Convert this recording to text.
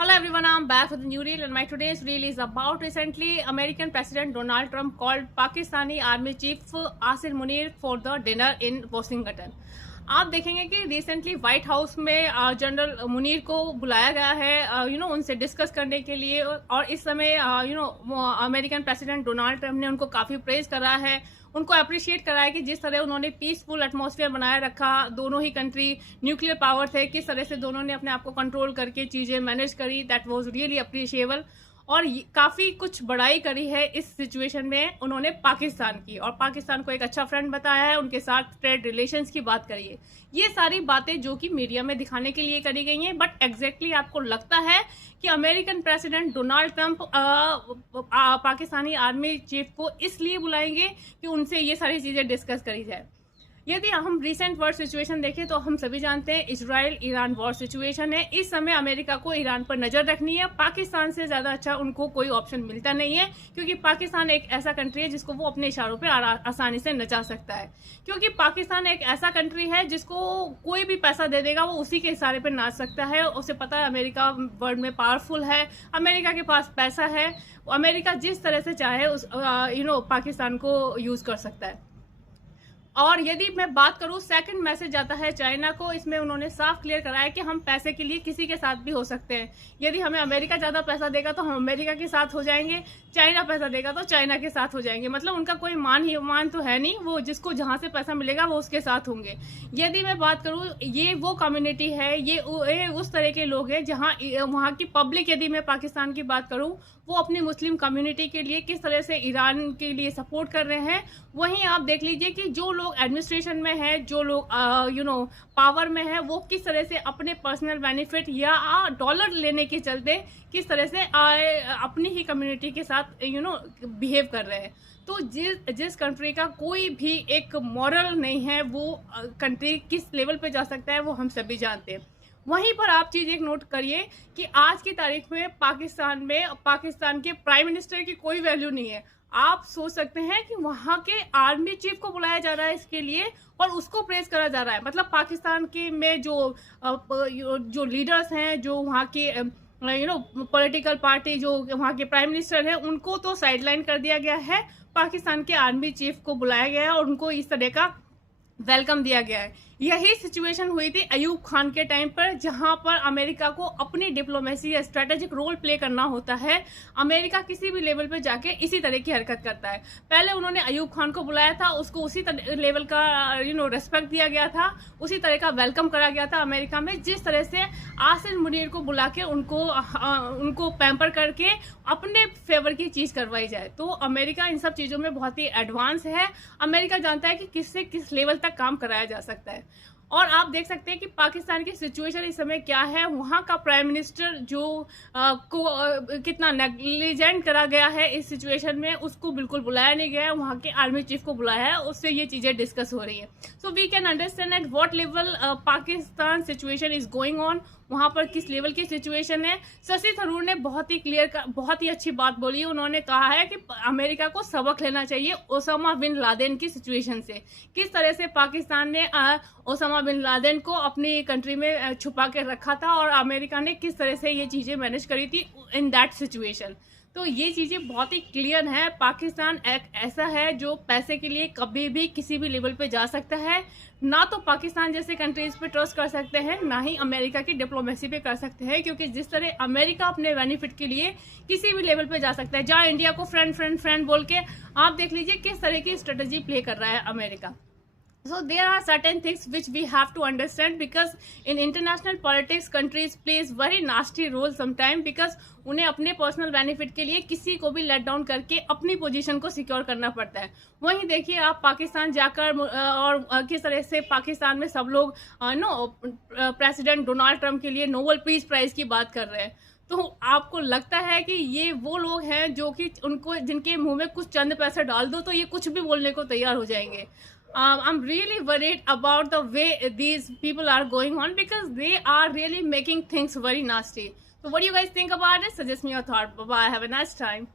Hello everyone, I'm back with a new reel and my today's reel is about recently American President Donald Trump called Pakistani Army Chief Asir Munir for the dinner in Washington. आप देखेंगे कि recently white house में general Munir को बुलाया गया है उनसे discuss करने के लिए और इस समय अमेरिकन प्रेसिडेंट डोनाल्ड ट्रंप ने उनको काफ़ी प्रेज करा है, उनको अप्रिशिएट करा है कि जिस तरह उन्होंने पीसफुल एटमॉस्फेयर बनाए रखा। दोनों ही कंट्री न्यूक्लियर पावर थे, किस तरह से दोनों ने अपने आप को कंट्रोल करके चीज़ें मैनेज करी, दैट वाज रियली अप्रिशिएबल। और काफ़ी कुछ बड़ाई करी है इस सिचुएशन में उन्होंने पाकिस्तान की, और पाकिस्तान को एक अच्छा फ्रेंड बताया है, उनके साथ ट्रेड रिलेशंस की बात करी है। ये सारी बातें जो कि मीडिया में दिखाने के लिए करी गई हैं, बट एग्जैक्टली आपको लगता है कि American president Donald Trump Pakistani army chief को इसलिए बुलाएंगे कि उनसे ये सारी चीज़ें डिस्कस करी जाए। यदि हम रिसेंट वर्ल्ड सिचुएशन देखें तो हम सभी जानते हैं इजराइल ईरान वॉर सिचुएशन है। इस समय अमेरिका को ईरान पर नजर रखनी है। पाकिस्तान से ज़्यादा अच्छा उनको कोई ऑप्शन मिलता नहीं है, क्योंकि पाकिस्तान एक ऐसा कंट्री है जिसको वो अपने इशारों पे आसानी से नचा सकता है। क्योंकि पाकिस्तान एक ऐसा कंट्री है जिसको कोई भी पैसा दे देगा वो उसी के इशारे पर नाच सकता है। उसे पता है अमेरिका वर्ल्ड में पावरफुल है, अमेरिका के पास पैसा है, अमेरिका जिस तरह से चाहे उस पाकिस्तान को यूज़ कर सकता है। और यदि मैं बात करूं, सेकंड मैसेज आता है चाइना को। इसमें उन्होंने साफ क्लियर कराया कि हम पैसे के लिए किसी के साथ भी हो सकते हैं। यदि हमें अमेरिका ज़्यादा पैसा देगा तो हम अमेरिका के साथ हो जाएंगे, चाइना पैसा देगा तो चाइना के साथ हो जाएंगे। मतलब उनका कोई मान तो है नहीं, वो जिसको जहाँ से पैसा मिलेगा वो उसके साथ होंगे। यदि मैं बात करूँ, ये वो कम्युनिटी है, ये उस तरह के लोग हैं जहाँ वहाँ की पब्लिक, यदि मैं पाकिस्तान की बात करूँ, वो अपनी मुस्लिम कम्युनिटी के लिए किस तरह से ईरान के लिए सपोर्ट कर रहे हैं। वहीं आप देख लीजिए कि जो लोग एडमिनिस्ट्रेशन में है, जो लोग पावर में है, वो किस तरह से अपने पर्सनल बेनिफिट या डॉलर लेने के चलते किस तरह से अपनी ही कम्युनिटी के साथ बिहेव कर रहे हैं। तो जिस कंट्री का कोई भी एक मॉरल नहीं है, वो कंट्री किस लेवल पे जा सकता है वो हम सभी जानते हैं। वहीं पर आप चीज़ एक नोट करिए कि आज की तारीख में पाकिस्तान के प्राइम मिनिस्टर की कोई वैल्यू नहीं है। आप सोच सकते हैं कि वहाँ के आर्मी चीफ को बुलाया जा रहा है इसके लिए और उसको प्रेस करा जा रहा है। मतलब पाकिस्तान के में जो लीडर्स हैं, जो वहाँ के पॉलिटिकल पार्टी, जो वहाँ के प्राइम मिनिस्टर हैं, उनको तो साइडलाइन कर दिया गया है। पाकिस्तान के आर्मी चीफ को बुलाया गया है और उनको इस तरह का वेलकम दिया गया है। यही सिचुएशन हुई थी अयूब खान के टाइम पर, जहां पर अमेरिका को अपनी डिप्लोमेसी या स्ट्रेटेजिक रोल प्ले करना होता है। अमेरिका किसी भी लेवल पे जाके इसी तरह की हरकत करता है। पहले उन्होंने अयूब खान को बुलाया था, उसको उसी लेवल का रेस्पेक्ट दिया गया था, उसी तरह का वेलकम करा गया था अमेरिका में, जिस तरह से आसिर मुनीर को बुला के उनको पैम्पर करके अपने फेवर की चीज करवाई जाए। तो अमेरिका इन सब चीजों में बहुत ही एडवांस है। अमेरिका जानता है कि किससे किस लेवल तक काम कराया जा सकता है। और आप देख सकते हैं कि पाकिस्तान की सिचुएशन इस समय क्या है। वहाँ का प्राइम मिनिस्टर जो कितना नेग्लिजेंट करा गया है इस सिचुएशन में, उसको बिल्कुल बुलाया नहीं गया है। वहाँ के आर्मी चीफ को बुलाया है, उससे ये चीज़ें डिस्कस हो रही है। So we can understand at what level Pakistan situation is going on, वहाँ पर किस लेवल की सिचुएशन है। शशि थरूर ने बहुत ही अच्छी बात बोली। उन्होंने कहा है कि अमेरिका को सबक लेना चाहिए ओसामा बिन लादेन की सिचुएशन से। किस तरह से पाकिस्तान ने ओसामा बिन लादेन को अपनी कंट्री में छुपा के रखा था और अमेरिका ने किस तरह से ये चीज़ें मैनेज करी थी इन दैट सिचुएशन। तो ये चीज़ें बहुत ही क्लियर है। पाकिस्तान एक ऐसा है जो पैसे के लिए कभी भी किसी भी लेवल पे जा सकता है। ना तो पाकिस्तान जैसे कंट्रीज पे ट्रस्ट कर सकते हैं, ना ही अमेरिका की डिप्लोमेसी पे कर सकते हैं, क्योंकि जिस तरह अमेरिका अपने बेनिफिट के लिए किसी भी लेवल पे जा सकता है, जहाँ इंडिया को फ्रेंड बोल के, आप देख लीजिए किस तरह की स्ट्रेटेजी प्ले कर रहा है America. So there are certain things which we have to understand, because in international politics countries plays very nasty role sometime, because उन्हें अपने पर्सनल बेनिफिट के लिए किसी को भी लेट डाउन करके अपनी पोजीशन को सिक्योर करना पड़ता है। वहीं देखिए आप पाकिस्तान जाकर और किस तरह से पाकिस्तान में सब लोग प्रेसिडेंट डोनाल्ड ट्रंप के लिए नोबेल पीस प्राइज की बात कर रहे हैं। तो आपको लगता है कि ये वो लोग हैं जो कि जिनके मुंह में कुछ चंद पैसे डाल दो तो ये कुछ भी बोलने को तैयार हो जाएंगे। I'm really worried about the way these people are going on, because they are really making things very nasty. So what do you guys think about it? Suggest me your thought. Bye bye. Have a nice time.